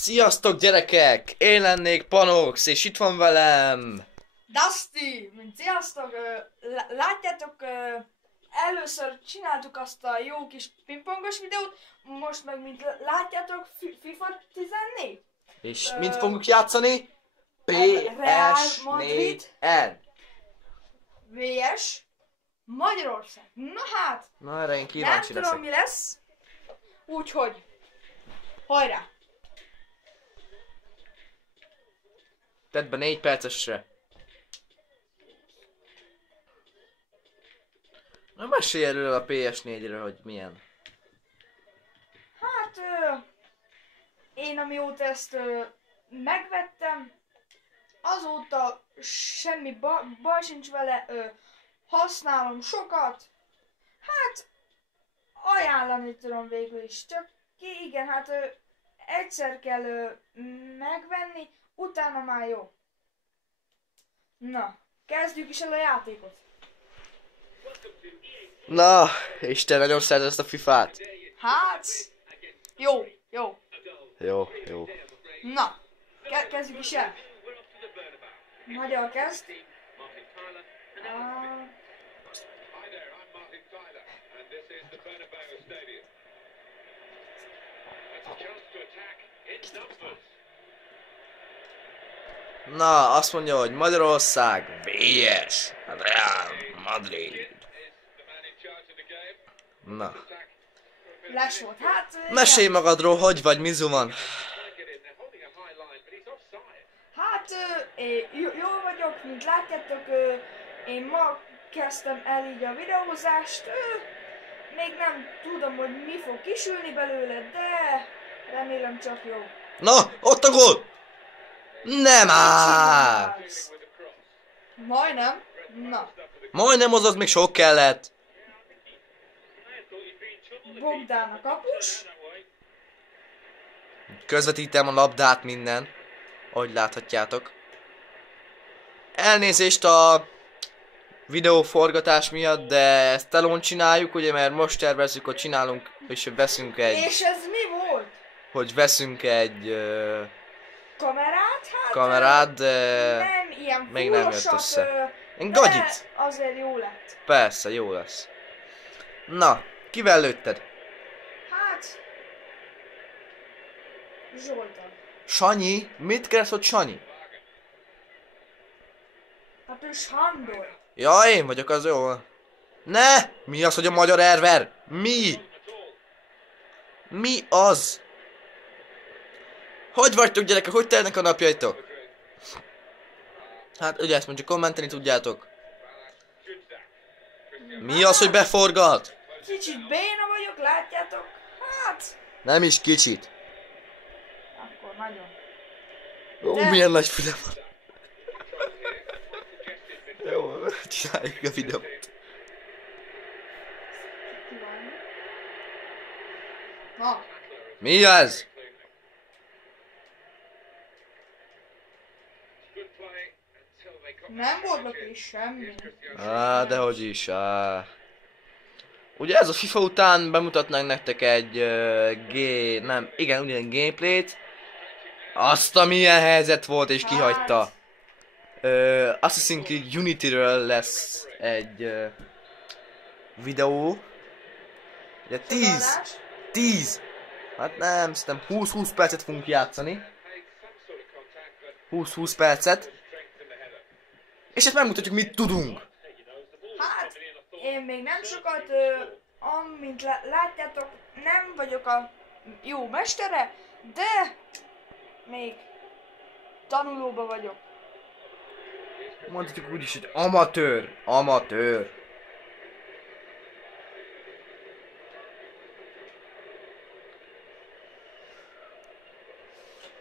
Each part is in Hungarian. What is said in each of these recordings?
Sziasztok gyerekek! Én lennék Panox, és itt van velem... Dusty! Sziasztok! Látjátok, először csináltuk azt a jó kis pingpongos videót, most meg mint látjátok FIFA 14. És mit fogunk játszani? Real Madrid PS4-en. VS Magyarország. Na hát! Na erre én Nem kíváncsi tudom leszek. mi lesz. Úgyhogy hajrá! Tedd be 4 percesre. Na mesélj erről a PS4-ről, hogy milyen. Hát én amióta ezt megvettem, azóta semmi baj sincs vele, használom sokat. Hát ajánlani tudom végül is, csak igen, hát egyszer kell megvenni, utána már jó. Na, kezdjük is el a játékot. Na, és te nagyon szereted ezt a FIFA-t? Hát, jó. Jó, jó. Na, kezdjük is el. Magyar kezd. Na, azt mondja, hogy Magyarország VS Real Madrid. Na. Les volt. Hát, Mesélj magadról, hogy vagy, mizu van? Hát, jól vagyok, mint látjátok, én ma kezdtem el így a videózást, még nem tudom, hogy mi fog kisülni belőle, de remélem csak jó. Na, ott a gól! Nem áll! Majdnem, na, Majdnem, azaz még sok kellett. Bogdán a kapus, Közvetítem a labdát minden, ahogy láthatjátok. Elnézést a videóforgatás miatt, de ezt telón csináljuk, ugye, mert most tervezzük, hogy csinálunk, és veszünk egy... és ez mi volt? Hogy veszünk egy Kamerát? Hát, kamerát, de nem ilyen még nem jött fullosat, össze. Én de gagyit! azért jó lett. Persze, jó lesz. Na, kivel lőtted? Hát, Zsoltan. Sanyi? Mit kereszt ott Sanyi? Hát ő Sándor. Ja, én vagyok, az jó. Ne! Mi az, hogy a magyar erver? Mi? Mi az? Hogy vagytok gyerekek? Hogy telnek a napjaitok? Hát ugye ezt mondjuk kommenteni tudjátok. Mi az, hogy beforgat? Kicsit béna vagyok, látjátok? Hát, Nem is kicsit. akkor nagyon. Ó, De- milyen nagy füle van. Jó, csináljuk a videót. Kívánni. Na, Mi ez? nem volt neki semmi. Á, dehogy is, Ugye ez a FIFA után bemutatnánk nektek egy ugyan gameplayt. Azt a milyen helyzet volt és kihagyta. Assassin's Creed Unity-ről lesz egy videó. Ugye 10. Hát nem, szerintem 20 percet fogunk játszani. 20 percet. És ezt megmutatjuk, mit tudunk. Hát, én még nem sokat, amint látjátok, nem vagyok a jó mestere, de még tanulóba vagyok. Mondhatjuk úgy is, hogy amatőr.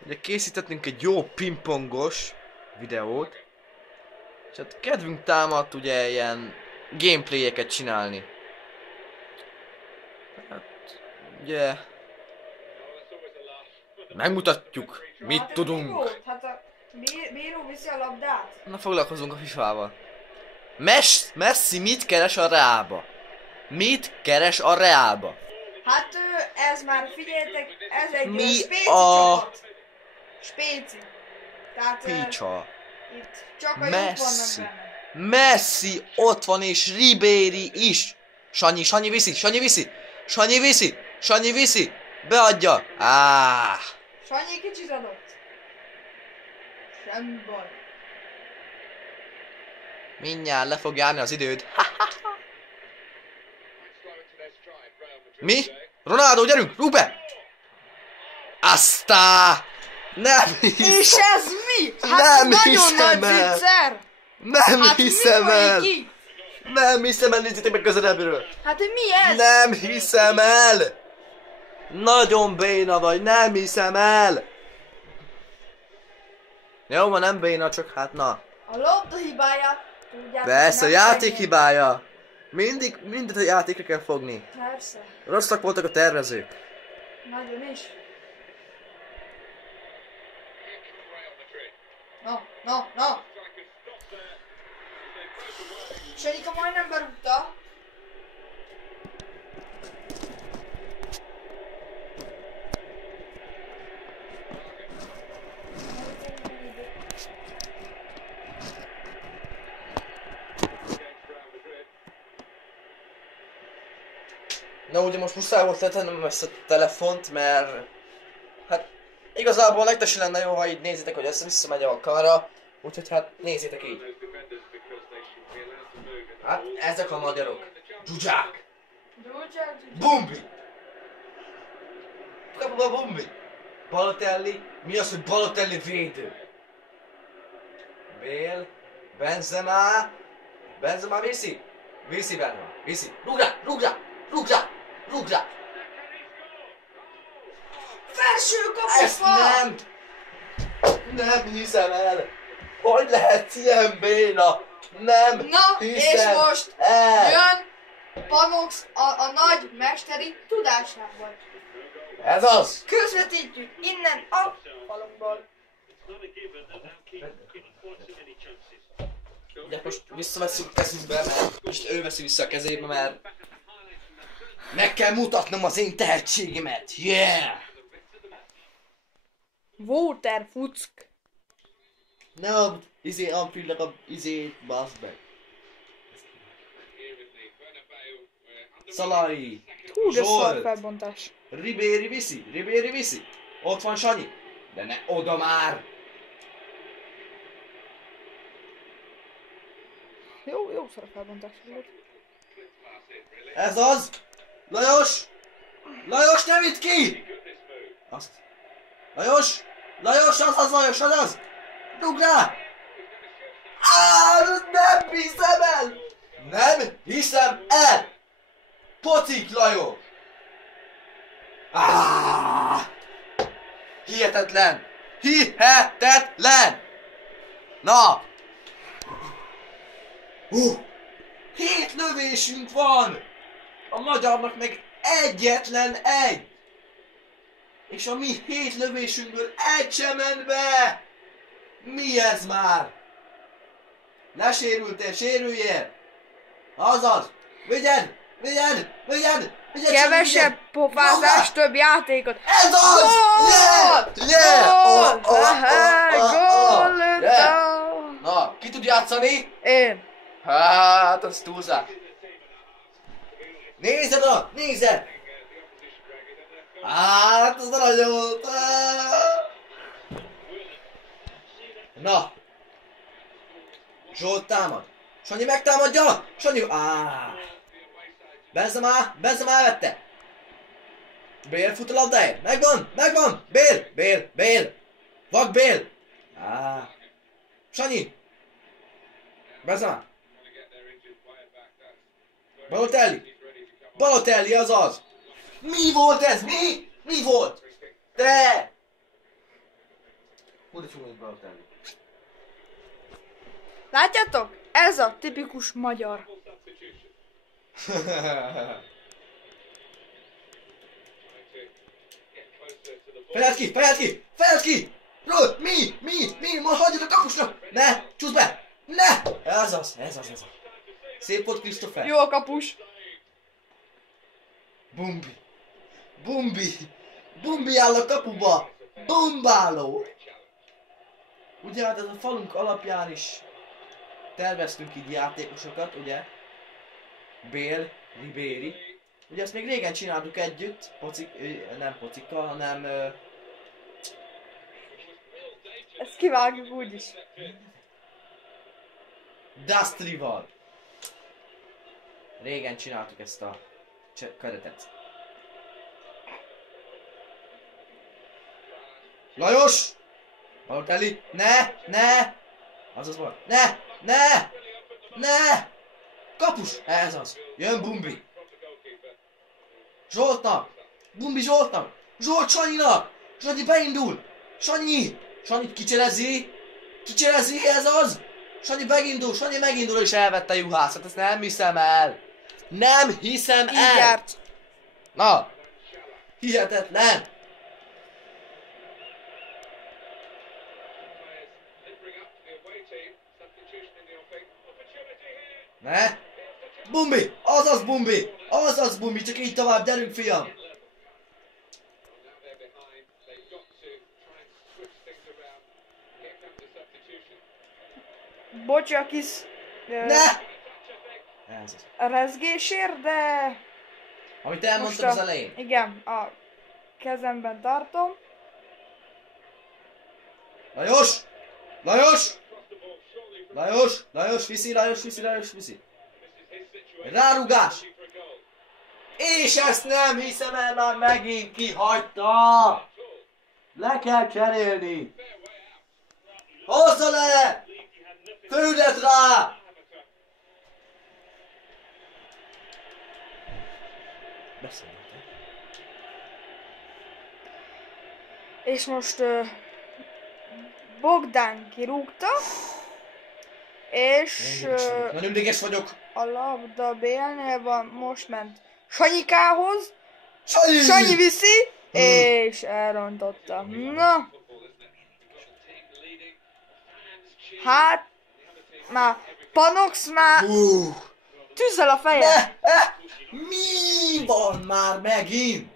Ugye készítettünk egy jó pingpongos videót, és hát kedvünk támadt ugye ilyen gameplayeket csinálni. Hát ugye megmutatjuk, mit Hát, ez mi tudunk. volt? Hát a bíró viszi a labdát. Na foglalkozunk a FIFA-val. Messi mit keres a Reálba? Hát ez már figyeljetek, ez egy Mi spéci a... csapat. Spéci. Tehát Picsa. itt csak a jók vannak Messi. benne. Messi ott van, és Ribéry is. Sanyi viszi, Sanyi viszi. Sanyi viszi, Sanyi viszi. Beadja. Sanyi kicsit adott. Semmi baj. Mindjárt le fog járni az időd. Mi? Ronaldo, gyerünk, rúg be! Aztán! Nem És hiszem! ez mi? Hát Nem nagyon hiszem nagy el. viccer! Nem Hát hiszem mi el! folyik itt? Nem hiszem el, nézzétek meg közelebbről! Hát mi ez? Nem hiszem el! Nagyon béna vagy, nem hiszem el! Jó, ma nem béna, csak hát na. A labda hibája. Tudjátok, Persze, a nem játék könnyű. hibája. Mindent a játékra kell fogni. Persze. Rosszak voltak a tervezők. Nagyon is. Na. Sanyika majdnem berúgta. Na ugye most muszáj volt letennem ezt a telefont, mert hát igazából nektek se lenne jó, ha így nézitek, hogy össze-vissza megy a kamera, úgyhogy hát nézzétek így. Hát ezek a magyarok. Dzsuzsák! Bumbi! Kapuba Bumbi! Balotelli, mi az, hogy Balotelli védő? Bél, Benzema viszi? Viszi Benzema, viszi. Rúgrá! Felső Ezt kapufa! nem hiszem el! Hogy lehet ilyen béna? Nem Na, hiszem és most el! jön Panox a nagy mesteri tudásával. Ez az! Közvetítjük innen a falunkból. De most visszaveszünk kezünkbe, mert most ő veszi vissza a kezébe, mert meg kell mutatnom az én tehetségemet! Yeah! Walter Fuck. Ne a amfilnek a baszd meg. Szalai! Hú, de szar Zsolt! felbontás. Ribéry viszi! Ott van Sanyi! De ne oda már! Jó szar felbontás volt. Ez az! Lajos, nem vidd ki! Azt. Lajos, az az! Dugd rá! Nem hiszem el! Pocik Lajos! Hihetetlen! Na! 7 lövésünk van! A magyarnak meg egyetlen egy! És a mi 7 lövésünkből egy sem ment be! Mi ez már? Ne sérültél, sérüljél! Azaz! Vigyed! Kevesebb pofázás, több játékot. Ez az! Gól! Yeah! Gól! Na, ki tud játszani? Én. Hát, az túlzás. Nézed oda! Hát, az nagyon volt. Na. Zsolt támad. Sanyi megtámadja! Sanyi... Benzema elvette. Bél fut a labdáért. Megvan! Bél! Vak Bél! Sanyi! Benzema! Balotelli az az! Mi volt ez? Mi volt? Te! Hú, de csúnya Balotelli. Látjátok? Ez a tipikus magyar. Fejeld ki! Mi? Ma hagyjad a kapusnak! Ne! Csúsz be! Ne! Ez az. Szép volt, Christopher. Jó a kapus. Bumbi áll a kapuba! Bombáló! Ugye hát ez a falunk alapján is terveztünk így játékosokat, ugye? Bale, Ribéry. Ugye ezt még régen csináltuk együtt, nem pocikkal, hanem... Ezt kivágjuk úgyis. Dustry-val. Régen csináltuk ezt a keretet. Lajos! Balotelli! Ne! Azaz volt. Ne! Kapus! Ez az. Jön Bumbi. Zsoltnak! Bumbi Zsoltnak! Zsolt Sanyinak! Sanyi beindul! Sanyi kicserezi! Ez az! Sanyi megindul és elvette Juhászat, ezt nem hiszem el! Nem hiszem el! Így járt. Na! Hihetetlen! Ne? Bumbi! Azaz Bumbi! Csak így tovább, gyerünk fiam! Bocsakis Ne! Ez az. rezgésért, de Amit elmondtam az elején. igen, a kezemben tartom. Lajos, viszi. Rárugás! És ezt nem hiszem el, már megint kihagyta! Le kell cserélni! Hozza le! Földet rá! Beszélj. És most Bogdán kirúgta. És Nagyon ideges vagyok. a labda Bélnél van, most ment Sanyikához. Sanyi! Sanyi viszi, és elrontotta. Na. Hát, már Panox már tűzzel a feje. Mi van már megint?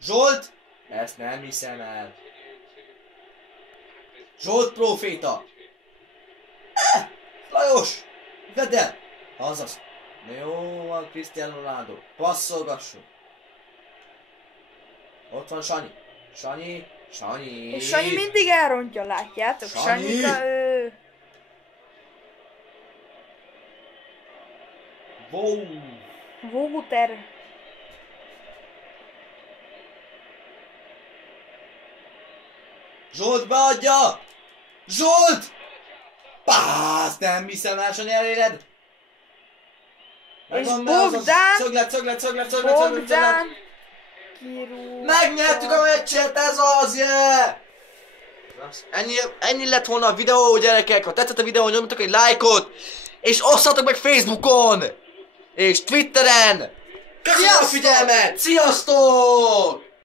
Zsolt? Ezt nem hiszem el. Zsolt proféta. Lajos! Vedd el! Azaz. Na jó van, Cristiano Ronaldo. Passzolgassunk. Ott van Sanyi. És Sanyi mindig elrontja, látjátok? Sanyi! Sanyika, Vóter. Zsolt beadja! Zsolt! Pász! Nem hiszem el, Sanyi eléred! És Bogdán! Szöglet! Bogdán! Kirúgta. Megnyertük a meccset, ez az, yeah! Ennyi lett volna a videó, gyerekek. Ha tetszett a videó, nyomjatok egy lájkot, és osszatok meg Facebookon, és Twitteren. Köszönöm a figyelmet! Sziasztok!